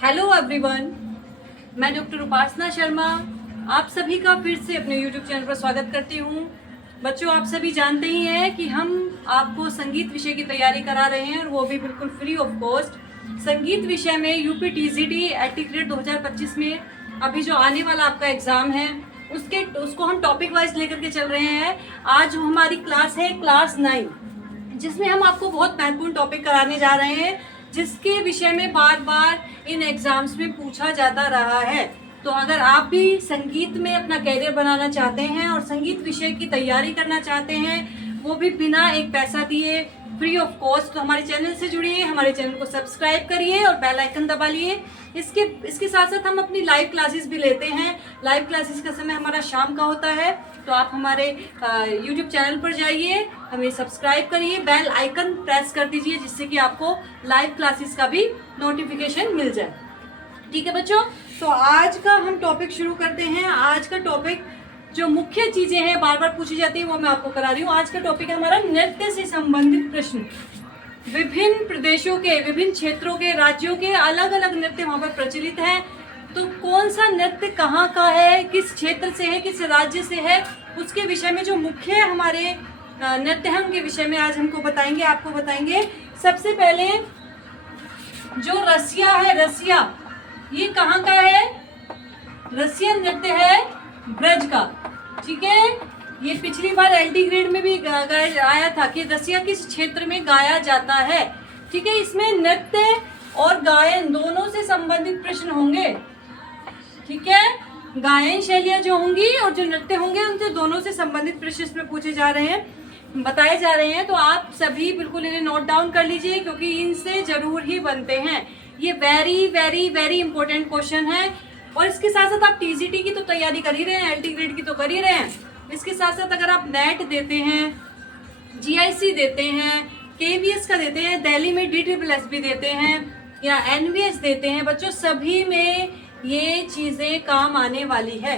Hello everyone, मैं doctor उपासना शर्मा आप सभी का फिर से अपने यूट्यूब चैनल पर स्वागत करती हूँ। बच्चों, आप सभी जानते ही हैं कि हम आपको संगीत विषय की तैयारी करा रहे हैं और वो भी बिल्कुल फ्री ऑफ कॉस्ट। संगीत विषय में यूपी टीजीटी एटीग्रेड 2025 में अभी जो आने वाला आपका एग्ज़ाम है उसको हम टॉपिक वाइज लेकर के चल रहे हैं। आज हमारी क्लास है क्लास 9, जिसमें हम आपको बहुत महत्वपूर्ण टॉपिक कराने जा रहे हैं, जिसके विषय में बार बार इन एग्जाम्स में पूछा जाता रहा है। तो अगर आप भी संगीत में अपना कैरियर बनाना चाहते हैं और संगीत विषय की तैयारी करना चाहते हैं, वो भी बिना एक पैसा दिए, फ्री ऑफ कॉस्ट, तो हमारे चैनल से जुड़िए, हमारे चैनल को सब्सक्राइब करिए और बेल आइकन दबा लिए। इसके साथ साथ हम अपनी लाइव क्लासेस भी लेते हैं। लाइव क्लासेस का समय हमारा शाम का होता है, तो आप हमारे यूट्यूब चैनल पर जाइए, हमें सब्सक्राइब करिए, बेल आइकन प्रेस कर दीजिए, जिससे कि आपको लाइव क्लासेस का भी नोटिफिकेशन मिल जाए। ठीक है बच्चों, तो आज का हम टॉपिक शुरू करते हैं। आज का टॉपिक जो मुख्य चीजें हैं बार बार पूछी जाती है वो मैं आपको करा रही हूँ। आज का टॉपिक है हमारा नृत्य से संबंधित प्रश्न। विभिन्न प्रदेशों के, विभिन्न क्षेत्रों के, राज्यों के अलग अलग नृत्य वहाँ पर प्रचलित हैं। तो कौन सा नृत्य कहाँ का है, किस क्षेत्र से है, किस राज्य से है, उसके विषय में जो मुख्य हमारे नृत्य हैं उनके विषय में आज हमको बताएंगे, आपको बताएंगे। सबसे पहले जो रसिया है, रसिया ये कहाँ का है? रसियन नृत्य है ब्रज का। ठीक है, ये पिछली बार एलटी ग्रेड में भी गाया आया था कि रसिया किस क्षेत्र में गाया जाता है। ठीक है, इसमें नृत्य और गायन दोनों से संबंधित प्रश्न होंगे। ठीक है, गायन शैलियां जो होंगी और जो नृत्य होंगे उनसे दोनों से संबंधित प्रश्न इसमें पूछे जा रहे हैं, बताए जा रहे हैं। तो आप सभी बिल्कुल इन्हें नोट डाउन कर लीजिए, क्योंकि इनसे जरूर ही बनते हैं। ये very very very important question है। और इसके साथ साथ आप टीजीटी की तो तैयारी कर ही रहे हैं, एलटी ग्रेड की तो कर ही रहे हैं। इसके साथ साथ अगर आप नेट देते हैं, जीआईसी देते हैं, केवीएस का देते हैं, दिल्ली में DSSS भी देते हैं या एनवीएस देते हैं, बच्चों सभी में ये चीज़ें काम आने वाली है।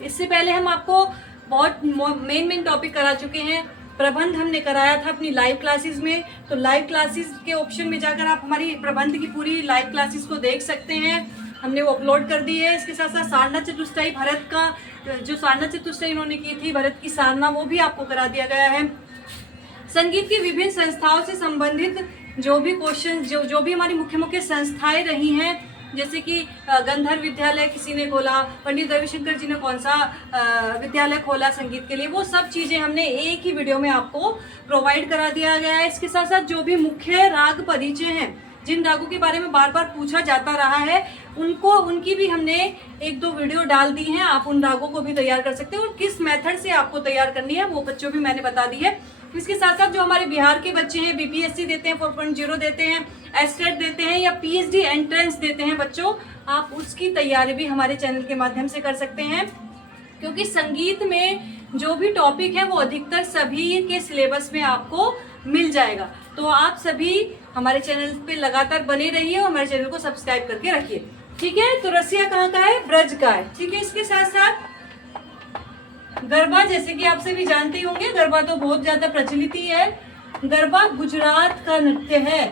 इससे पहले हम आपको बहुत मेन टॉपिक करा चुके हैं। प्रबंध हमने कराया था अपनी लाइव क्लासेस में, तो लाइव क्लासेस के ऑप्शन में जाकर आप हमारी प्रबंध की पूरी लाइव क्लासेस को देख सकते हैं। हमने वो अपलोड कर दी है। इसके साथ साथ सारना चतुष्टयी, भरत का जो सारना चतुष्टयी इन्होंने की थी, भरत की सारना, वो भी आपको करा दिया गया है। संगीत की विभिन्न संस्थाओं से संबंधित जो भी क्वेश्चन, जो भी हमारी मुख्य मुख्य संस्थाएं रही हैं, जैसे कि गंधर्व विद्यालय किसी ने खोला, पंडित रविशंकर जी ने कौन सा विद्यालय खोला संगीत के लिए, वो सब चीज़ें हमने एक ही वीडियो में आपको प्रोवाइड करा दिया गया है। इसके साथ साथ जो भी मुख्य राग परिचय हैं, जिन रागों के बारे में बार बार पूछा जाता रहा है, उनकी भी हमने 1-2 वीडियो डाल दी हैं। आप उन रागों को भी तैयार कर सकते हो और किस मेथड से आपको तैयार करनी है वो बच्चों भी मैंने बता दी है। इसके साथ साथ जो हमारे बिहार के बच्चे हैं, बीपीएससी देते हैं, 4.0 देते हैं, एस्टेट देते हैं या पीएचडी एंट्रेंस देते हैं बच्चों, आप उसकी तैयारी भी हमारे चैनल के माध्यम से कर सकते हैं। क्योंकि संगीत में जो भी टॉपिक है वो अधिकतर सभी के सिलेबस में आपको मिल जाएगा। तो आप सभी हमारे चैनल पे लगातार बने रहिए और हमारे चैनल को सब्सक्राइब करके रखिए। ठीक है, तो रसिया कहाँ का है? ब्रज का है। ठीक है, इसके साथ साथ गरबा, जैसे कि आप सभी जानते ही होंगे, गरबा तो बहुत ज्यादा प्रचलित ही है। गरबा गुजरात का नृत्य है।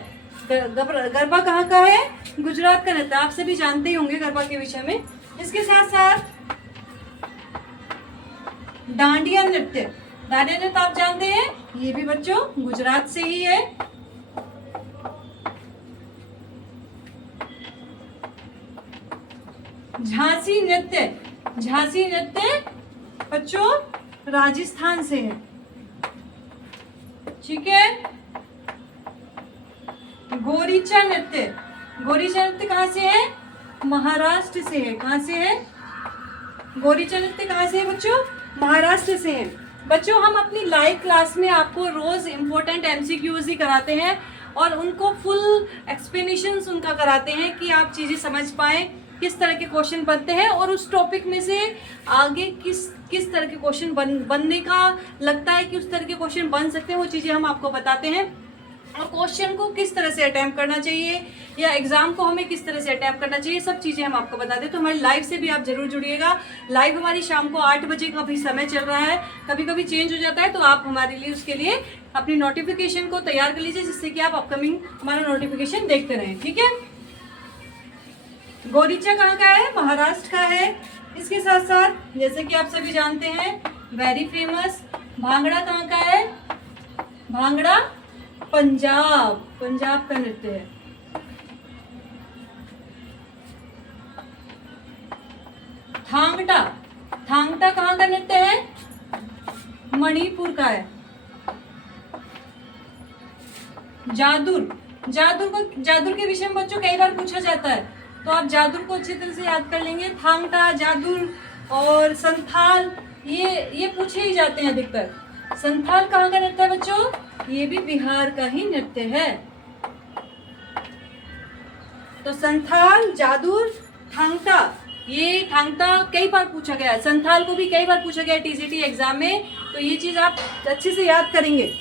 गरबा कहाँ का है? गुजरात का नृत्य, आप सभी जानते ही होंगे गरबा के विषय में। इसके साथ साथ डांडिया नृत्य, डांडिया नृत्य आप जानते हैं, ये भी बच्चों गुजरात से ही है। झांसी नृत्य, झांसी नृत्य बच्चों राजस्थान से है। ठीक है, गोरीचा नृत्य, गोरीचा नृत्य कहाँ से है? महाराष्ट्र से है। कहाँ से है? गोरीचा नृत्य कहाँ से है बच्चों? महाराष्ट्र से है। बच्चों, हम अपनी लाइव क्लास में आपको रोज इम्पोर्टेंट MCQs ही कराते हैं और उनको फुल एक्सप्लेनेशंस उनका कराते हैं कि आप चीज़ें समझ पाएँ, किस तरह के क्वेश्चन बनते हैं और उस टॉपिक में से आगे किस तरह के क्वेश्चन बनने का लगता है कि उस तरह के क्वेश्चन बन सकते हैं, वो चीज़ें हम आपको बताते हैं। और क्वेश्चन को किस तरह से अटैम्प्ट करना चाहिए या एग्जाम को हमें किस तरह से अटैम्प्ट करना चाहिए, सब चीज़ें हम आपको बता दें। तो हमारी लाइव से भी आप जरूर जुड़िएगा। लाइव हमारी शाम को 8 बजे का भी समय चल रहा है, कभी कभी चेंज हो जाता है, तो आप हमारे लिए उसके लिए अपनी नोटिफिकेशन को तैयार कर लीजिए, जिससे कि आप अपकमिंग हमारा नोटिफिकेशन देखते रहें। ठीक है, गोरीचा कहाँ का है? महाराष्ट्र का है। इसके साथ साथ जैसे कि आप सभी जानते हैं वेरी फेमस भांगड़ा कहाँ का है? भांगड़ा पंजाब, पंजाब का नृत्य है। थांगटा, थांगटा कहाँ का नृत्य है? मणिपुर का है। जादुर, जादुर के विषय में बच्चों कई बार पूछा जाता है, तो आप जादुर को अच्छी तरह से याद कर लेंगे। थांगटा, जादुर और संथाल, ये पूछे ही जाते हैं अधिकतर। संथाल कहाँ का नृत्य है बच्चों? ये भी बिहार का ही नृत्य है। तो संथाल, जादुर, थांगटा, ये थांगटा कई बार पूछा गया है, संथाल को भी कई बार पूछा गया है टीजीटी एग्जाम में, तो ये चीज आप अच्छे से याद करेंगे।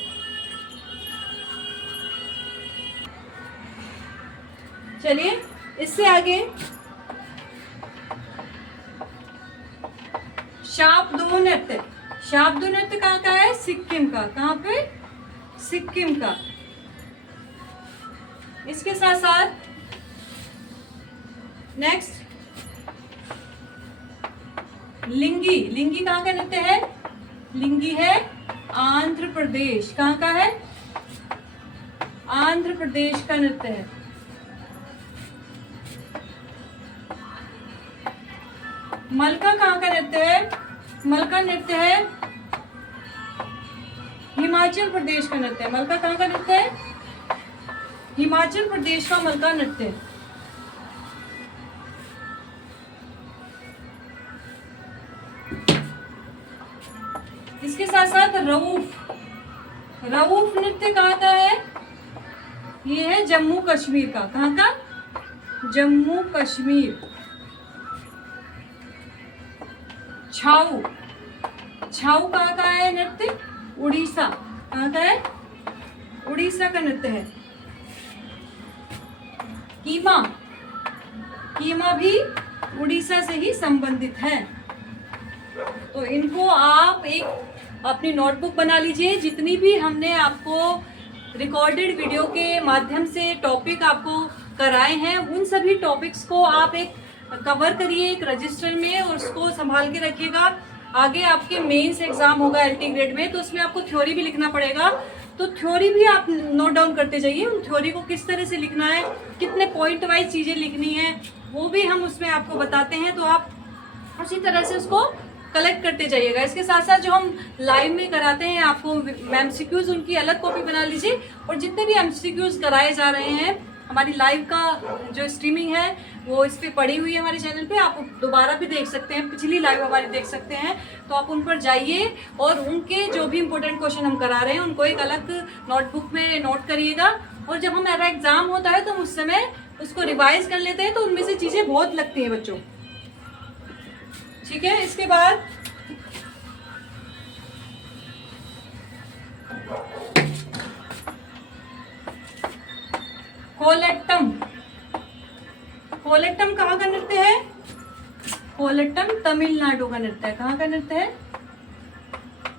चलिए इससे आगे शाब्दो नृत्य, शाब्दो नृत्य कहाँ का है? सिक्किम का। कहाँ पे? सिक्किम का। इसके साथ साथ नेक्स्ट लिंगी, लिंगी कहाँ का नृत्य है? लिंगी है आंध्र प्रदेश। कहाँ का है? आंध्र प्रदेश का नृत्य है। मलका कहाँ का नृत्य है? मलका नृत्य है हिमाचल प्रदेश का नृत्य है। मलका कहाँ का नृत्य है? हिमाचल प्रदेश का मलका नृत्य है। इसके साथ साथ रऊफ, रऊफ नृत्य कहाँ का है? ये है जम्मू कश्मीर का। कहाँ का? जम्मू कश्मीर। छाऊ, छाऊ कहाँ का है नृत्य? उड़ीसा। कहाँ का है? उड़ीसा का नृत्य है। कीमा, कीमा भी उड़ीसा से ही संबंधित है। तो इनको आप एक अपनी नोटबुक बना लीजिए। जितनी भी हमने आपको रिकॉर्डेड वीडियो के माध्यम से टॉपिक आपको कराए हैं, उन सभी टॉपिक्स को आप एक कवर करिए एक रजिस्टर में और उसको संभाल के रखिएगा। आगे आपके मेंस एग्जाम होगा एलटी ग्रेड में, तो उसमें आपको थ्योरी भी लिखना पड़ेगा, तो थ्योरी भी आप नोट डाउन करते जाइए। उन थ्योरी को किस तरह से लिखना है, कितने पॉइंट वाइज चीज़ें लिखनी है, वो भी हम उसमें आपको बताते हैं, तो आप उसी तरह से उसको कलेक्ट करते जाइएगा। इसके साथ साथ जो हम लाइव में कराते हैं आपको एमसीक्यूज, उनकी अलग कॉपी बना लीजिए। और जितने भी एमसीक्यूज कराए जा रहे हैं, हमारी लाइव का जो स्ट्रीमिंग है वो इस पर पड़ी हुई है हमारे चैनल पे, आप दोबारा भी देख सकते हैं, पिछली लाइव हमारी देख सकते हैं। तो आप उन पर जाइए और उनके जो भी इम्पोर्टेंट क्वेश्चन हम करा रहे हैं उनको एक अलग नोटबुक में नोट करिएगा। और जब हमारा एग्जाम होता है तो उस समय उसको रिवाइज कर लेते हैं, तो उनमें से चीज़ें बहुत लगती हैं बच्चों। ठीक है, इसके बाद कोलेट्टम, कोलेट्टम कहाँ का नृत्य है? कोलेट्टम तमिलनाडु का नृत्य है। कहाँ का नृत्य है?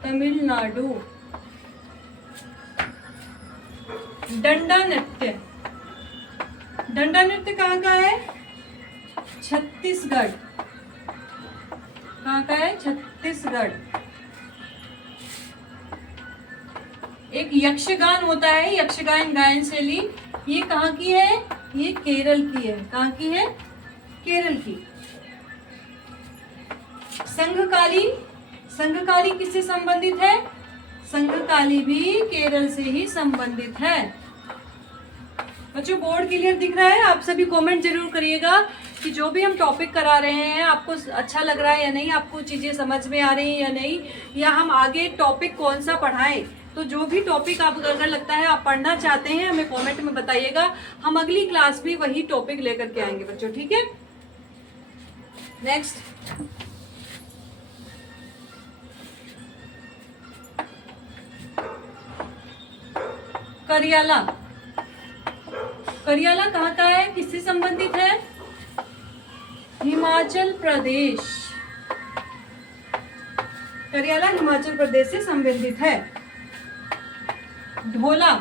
तमिलनाडु। डंडा नृत्य, डंडा नृत्य कहाँ का है? छत्तीसगढ़। कहाँ का है? छत्तीसगढ़। एक यक्षगान होता है, यक्षगान गायन शैली, ये कहाँ की है? ये केरल की है। कहाँ की है? केरल की। संघकाली, संघकाली किससे संबंधित है? संघकाली भी केरल से ही संबंधित है। बच्चों बोर्ड क्लियर दिख रहा है? आप सभी कमेंट जरूर करिएगा कि जो भी हम टॉपिक करा रहे हैं आपको अच्छा लग रहा है या नहीं, आपको चीज़ें समझ में आ रही हैं या नहीं, या हम आगे टॉपिक कौन सा पढ़ाएं। तो जो भी टॉपिक आपको अगर लगता है आप पढ़ना चाहते हैं हमें कमेंट में बताइएगा, हम अगली क्लास में वही टॉपिक लेकर के आएंगे बच्चों। ठीक है, नेक्स्ट करियाला, करियाला कहाँ का है? किससे संबंधित है? हिमाचल प्रदेश। करियाला हिमाचल प्रदेश से संबंधित है। ढोला,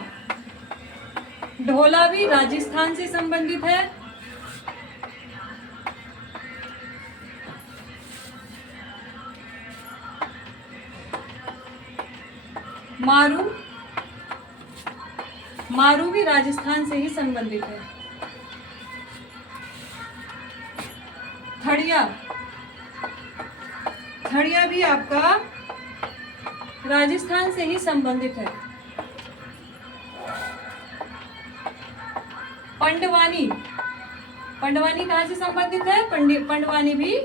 ढोला भी राजस्थान से संबंधित है। मारू, मारू भी राजस्थान से ही संबंधित है। थड़िया, थड़िया भी आपका राजस्थान से ही संबंधित है। पंडवानी, पंडवानी कहाँ से संबंधित है? पंडवानी भी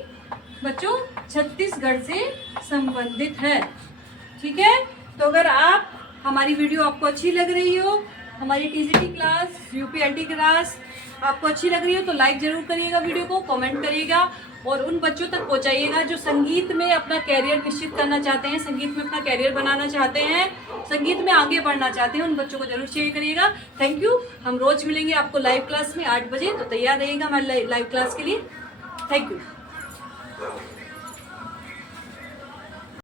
बच्चों छत्तीसगढ़ से संबंधित है। ठीक है, तो अगर आप हमारी वीडियो आपको अच्छी लग रही हो, हमारी टीजीटी क्लास, यूपीएलटी क्लास आपको अच्छी लग रही हो तो लाइक जरूर करिएगा, वीडियो को कमेंट करिएगा और उन बच्चों तक पहुंचाइएगा जो संगीत में अपना कैरियर निश्चित करना चाहते हैं, संगीत में अपना कैरियर बनाना चाहते हैं, संगीत में आगे बढ़ना चाहते हैं, उन बच्चों को जरूर शेयर करिएगा। Thank you. हम रोज मिलेंगे आपको लाइव क्लास में 8 बजे, तो तैयार रहिएगा हमारे लाइव क्लास के लिए। Thank you.